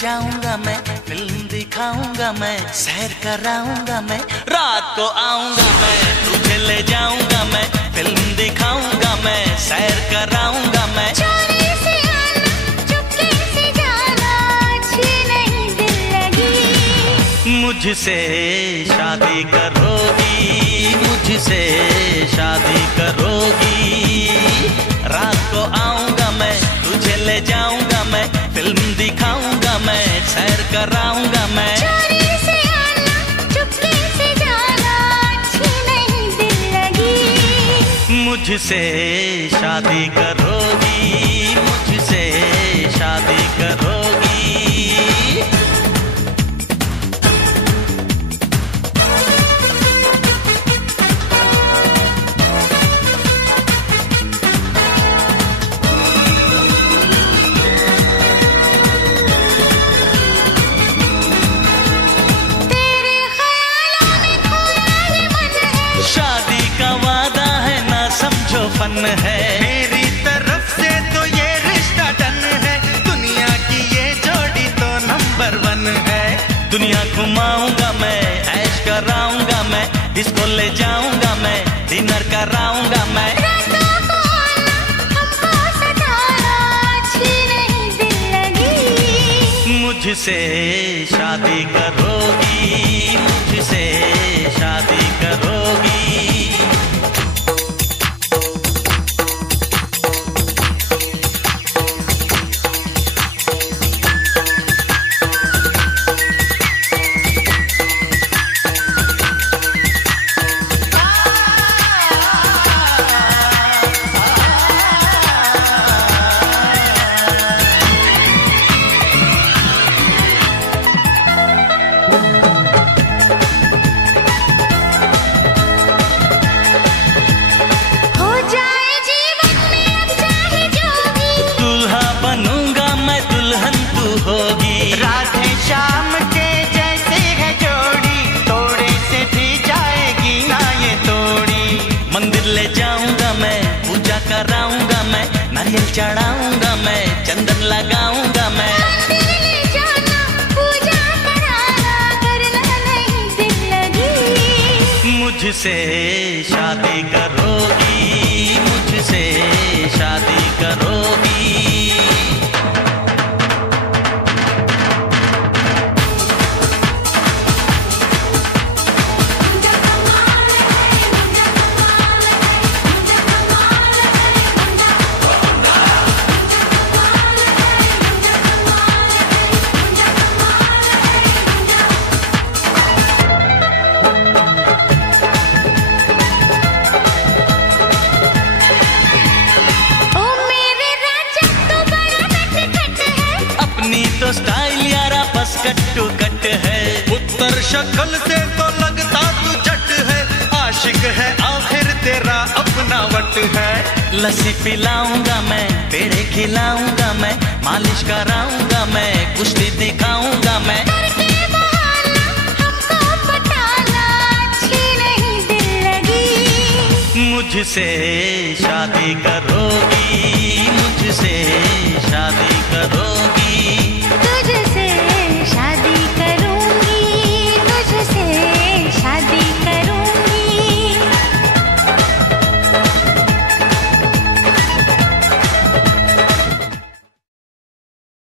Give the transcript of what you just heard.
जाऊंगा मैं, फिल्म दिखाऊंगा मैं, सैर कराऊंगा मैं, रात को आऊंगा मैं, तुझे ले जाऊंगा मैं, फिल्म दिखाऊंगा मैं, सैर कराऊंगा मैं। चोरी से आना, चुपके से जाना, अच्छी नहीं दिल लगी। मुझसे शादी करोगी, मुझसे शादी करोगी, रात को आऊंगा मैं, तुझे ले जाऊंगा मैं, फिल्म दिखाऊंगा मैं, सैर कराऊंगा मैं। चोरी से आना, चुपके से जाना, अच्छी नहीं दिल लगी। मुझसे शादी करोगी, मुझसे शादी करोगी। फन है मेरी तरफ से तो ये रिश्ता डन है, दुनिया की ये जोड़ी तो नंबर 1 है। दुनिया घुमाऊंगा मैं, ऐश कराऊंगा मैं, डिस्को ले जाऊंगा मैं, डिनर कराऊंगा मैं। रातों को आना, हमको सताना, अच्छी नहीं दिल लगी। मुझसे शादी करोगी, मुझसे शादी करोगी। राधे श्याम के जैसे है जोड़ी, तोड़े से भी जाएगी ना ये तोड़ी। मंदिर ले जाऊंगा मैं, पूजा कराऊंगा मैं, नारियल चढ़ाऊंगा मैं, चंदन लगाऊंगा मैं। मंदिर ले जाना, पूजा कराना, करना नहीं दिल लगी। मुझसे शादी करोगी, मुझसे शादी करोगी। तो स्टाइल यारा बस कट्टू कट है, उत्तर शक्ल से तो लगता तू जट है, आशिक है आखिर तेरा अपना वट है। लस्सी पिलाऊंगा मैं, पेड़े खिलाऊंगा मैं, मालिश कराऊंगा मैं, कुश्ती दिखाऊंगा मैं। करके बहाना, हमको पटाना, अच्छी नहीं दिल लगी। मुझसे शादी करोगी, मुझसे शादी करोगी।